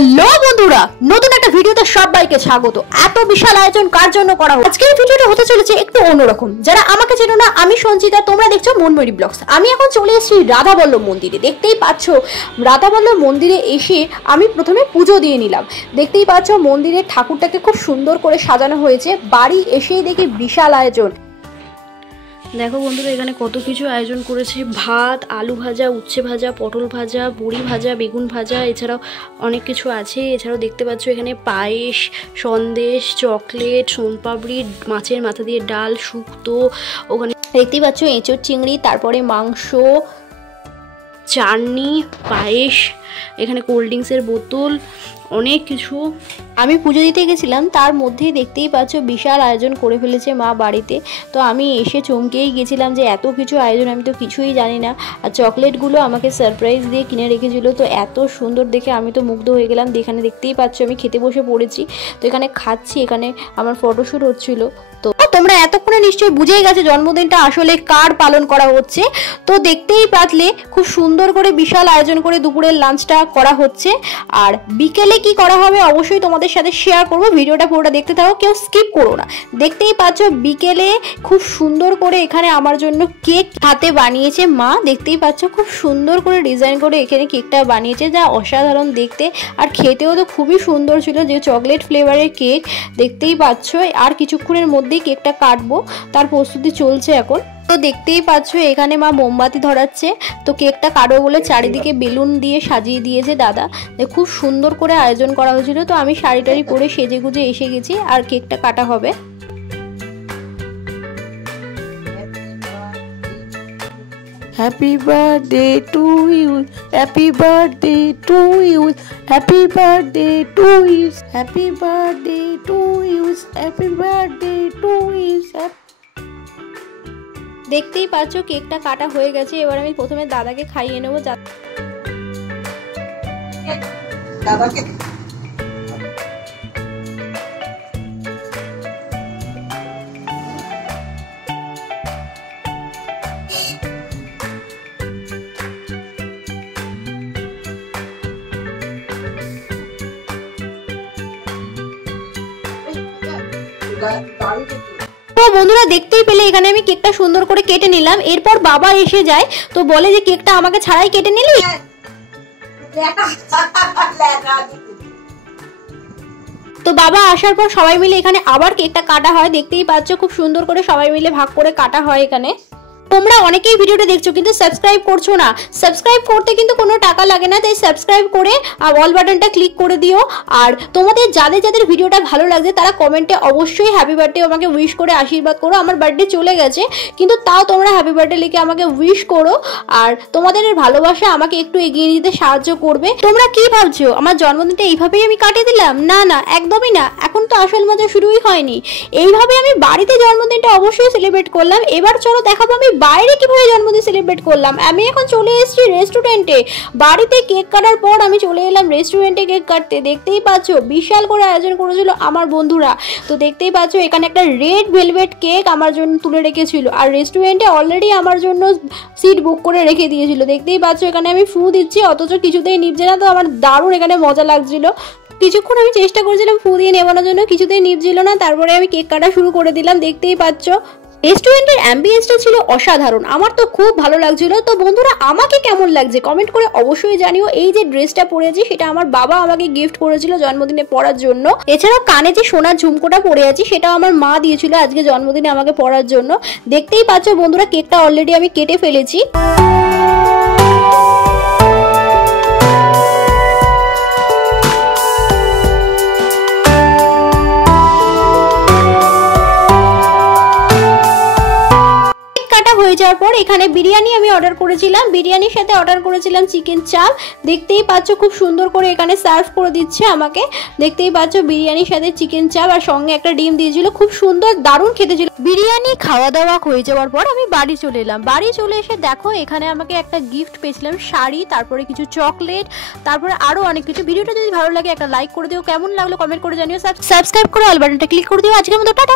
Hello বন্ধুরা, নতুন একটা ভিডিওতে সবাইকে স্বাগত। এত বিশাল আয়োজন কার জন্য করা হলো? আজকের ভিডিওটা হতে চলেছে একটু অন্যরকম। যারা আমাকে চেনো না, আমি সঞ্চিতা, তোমরা দেখছো মনময়ূরী ব্লগস। আমি এখন চলে এসেছি রাধাবল্লভ মন্দিরে। দেখতেই পাচ্ছ রাধাবল্লভ মন্দিরে এসে আমি প্রথমে পুজো দিয়ে নিলাম। দেখতেই পাচ্ছ মন্দিরের ঠাকুরটাকে খুব সুন্দর করে সাজানো হয়েছে। বাড়ি এসেই দেখি বিশাল আয়োজন। দেখো বন্ধুরা, এখানে কত কিছু আয়োজন করেছে। ভাত, আলু ভাজা, উচ্ছে ভাজা, পটল ভাজা, বড়ি ভাজা, বেগুন ভাজা, এছাড়াও অনেক কিছু আছে। এছাড়াও দেখতে পাচ্ছ এখানে পায়েস, সন্দেশ, চকলেট, সোনপাপড়ি, মাছের মাথা দিয়ে ডাল, শুক্তো, ওখানে দেখতেই পাচ্ছ এঁচোড় চিংড়ি, তারপরে মাংস, চাটনি, পায়েস, এখানে কোল্ড ড্রিঙ্কসের বোতল, অনেক কিছু। আমি পুজো দিতে গেছিলাম, তার মধ্যেই দেখতেই পাচ্ছ বিশাল আয়োজন করে ফেলেছে মা বাড়িতে। তো আমি এসে চমকেই গেছিলাম যে এত কিছু আয়োজন, আমি তো কিছুই জানি না। আর চকলেটগুলো আমাকে সারপ্রাইজ দিয়ে কিনে রেখেছিল, তো এত সুন্দর দেখে আমি তো মুগ্ধ হয়ে গেলাম। এখানে দেখতেই পাচ্ছ আমি খেতে বসে পড়েছি, তো এখানে খাচ্ছি, এখানে আমার ফটোশ্যুট হচ্ছিল। তো তোমরা এতক্ষণে নিশ্চয়ই বুঝেই গেছো জন্মদিনটা আসলে কার পালন করা হচ্ছে। তো দেখতেই পারলে খুব সুন্দর করে বিশাল আয়োজন করে দুপুরের লাঞ্চটা করা হচ্ছে। আর বিকেলে কি করা হবে অবশ্যই তোমাদের সাথে শেয়ার করবো। ভিডিওটা পুরোটা দেখতে থাকো, কেউ স্কিপ করো না। দেখতেই পাচ্ছ বিকেলে খুব সুন্দর করে এখানে আমার জন্য কেক হাতে বানিয়েছে মা। দেখতেই পাচ্ছ খুব সুন্দর করে ডিজাইন করে এখানে কেকটা বানিয়েছে, যা অসাধারণ দেখতে। আর খেতেও তো খুবই সুন্দর ছিল, যে চকলেট ফ্লেভারের কেক। দেখতেই পাচ্ছ আর কিছুক্ষণের মধ্যেই কেকটা কাটবো, তার প্রস্তুতি চলছে এখন। তো দেখতেই পাচ্ছ এখানে মা মোমবাতি ধরাচ্ছে। তো কেকটা কাটবো বলে চারিদিকে বেলুন দিয়ে সাজিয়ে দিয়েছে দাদা। খুব সুন্দর করে আয়োজন করা হয়েছিল। তো আমি শাড়ি টাড়ি পরে সেজে গুজে এসে গেছি, আর কেকটা কাটা হবে। Happy birthday to you, happy birthday to you, happy birthday to you, happy birthday to you, happy birthday to you. দেখতেই পাচ্ছ কেকটা কাটা হয়ে গেছে। এবার আমি প্রথমে দাদাকে খাইয়ে নেবো। দাদাকে তো বন্ধুরা দেখতেই পেলে এখানে আমি কেকটা সুন্দর করে কেটে নিলাম। এরপর বাবা এসে যায়, তো বলে যে কেকটা আমাকে ছাড়াই কেটে নিলি। তো বাবা আসার পর সবাই মিলে এখানে আবার কেকটা কাটা হয়। দেখতেই পাচ্ছ খুব সুন্দর করে সবাই মিলে ভাগ করে কাটা হয় এখানে। তোমরা অনেকেই ভিডিওটা দেখছো কিন্তু সাবস্ক্রাইব করছো না। সাবস্ক্রাইব করতে কিন্তু কোনো টাকা লাগে না, তাই সাবস্ক্রাইব করে অল বাটনটা ক্লিক করে দিও। আর তোমাদের যাদের যাদের ভিডিওটা ভালো লাগছে তারা কমেন্টে অবশ্যই হ্যাপি বার্থডে আমাকে উইশ করে আশীর্বাদ করো। আমার বার্থডে চলে গেছে, কিন্তু তাও তোমরা হ্যাপি বার্থডে লিখে আমাকে উইশ করো। আর তোমাদের ভালোবাসা আমাকে একটু এগিয়ে দিতে সাহায্য করবে। তোমরা কি ভাবছো আমার জন্মদিনটা এইভাবেই আমি কাটিয়ে দিলাম? না না, একদমই না। এখন তো আসল মজা শুরুই হয়নি। এইভাবে আমি বাড়িতে জন্মদিনটা অবশ্যই সেলিব্রেট করলাম। এবার চলো দেখাবো আমি বাইরে কিভাবে জন্মদিন সেলিব্রেট করলাম। আমি এখন চলে এসেছি রেস্টুরেন্টে। বাড়িতে কেক কাটার পর আমি চলে এলাম রেস্টুরেন্টে কেক কাটতে। দেখতেই পাচ্ছ বিশাল করে আয়োজন করেছিল আমার বন্ধুরা। তো দেখতেই পাচ্ছ এখানে একটা রেড ভেলভেট কেক আমার জন্য তুলে রেখেছিল। আর রেস্টুরেন্টে অলরেডি আমার জন্য সিট বুক করে রেখে দিয়েছিল। দেখতেই পাচ্ছ এখানে আমি ফু দিচ্ছি, অথচ কিছুতেই নিভছে না। তো আমার দারুণ এখানে মজা লাগছিল। কিছুক্ষণ আমি চেষ্টা করেছিলাম ফু দিয়ে নেবানোর জন্য, কিছুতেই নিভছিল না। তারপরে আমি কেক কাটা শুরু করে দিলাম। দেখতেই পাচ্ছ রেস্টুরেন্টের অ্যাম্বিয়েন্সটা ছিল অসাধারণ, আমার তো খুব ভালো লাগছিল। তো বন্ধুরা আমাকে কেমন লাগছে কমেন্ট করে অবশ্যই জানিও। এই যে ড্রেসটা পরেছি সেটা আমার বাবা আমাকে গিফট করেছিল জন্মদিনে পরার জন্য। এছাড়াও কানে যে সোনার ঝুমকোটা পরে আছি সেটাও আমার মা দিয়েছিল আজকে জন্মদিনে আমাকে পরার জন্য। দেখতেই পাচ্ছ বন্ধুরা কেকটা অলরেডি আমি কেটে ফেলেছি। হয়ে যাওয়ার পর এখানে বিরিয়ানি আমি অর্ডার করেছিলাম। বিরিয়ানির সাথে অর্ডার করেছিলাম চিকেন চাপ। দেখতেই পাচ্ছ খুব সুন্দর করে এখানে সার্ভ করে দিচ্ছে আমাকে। দেখতেই পাচ্ছ বিরিয়ানির সাথে চিকেন চাপ আর সঙ্গে একটা ডিম দিয়েছিল। খুব সুন্দর দারুণ খেতে ছিল। বিরিয়ানি খাওয়া দাওয়া হয়ে যাওয়ার পর আমি বাড়ি চলে এলাম। বাড়ি চলে এসে দেখো এখানে আমাকে একটা গিফট পেয়েছিলাম, শাড়ি, তারপরে কিছু চকলেট, তারপরে আরো অনেক কিছু। ভিডিওটা যদি ভালো লাগে একটা লাইক করে দিও, কেমন লাগলো কমেন্ট করে জানিও, সাবস্ক্রাইব করে অল বাটনটা ক্লিক করে দিও। আজকের মতো টাটা।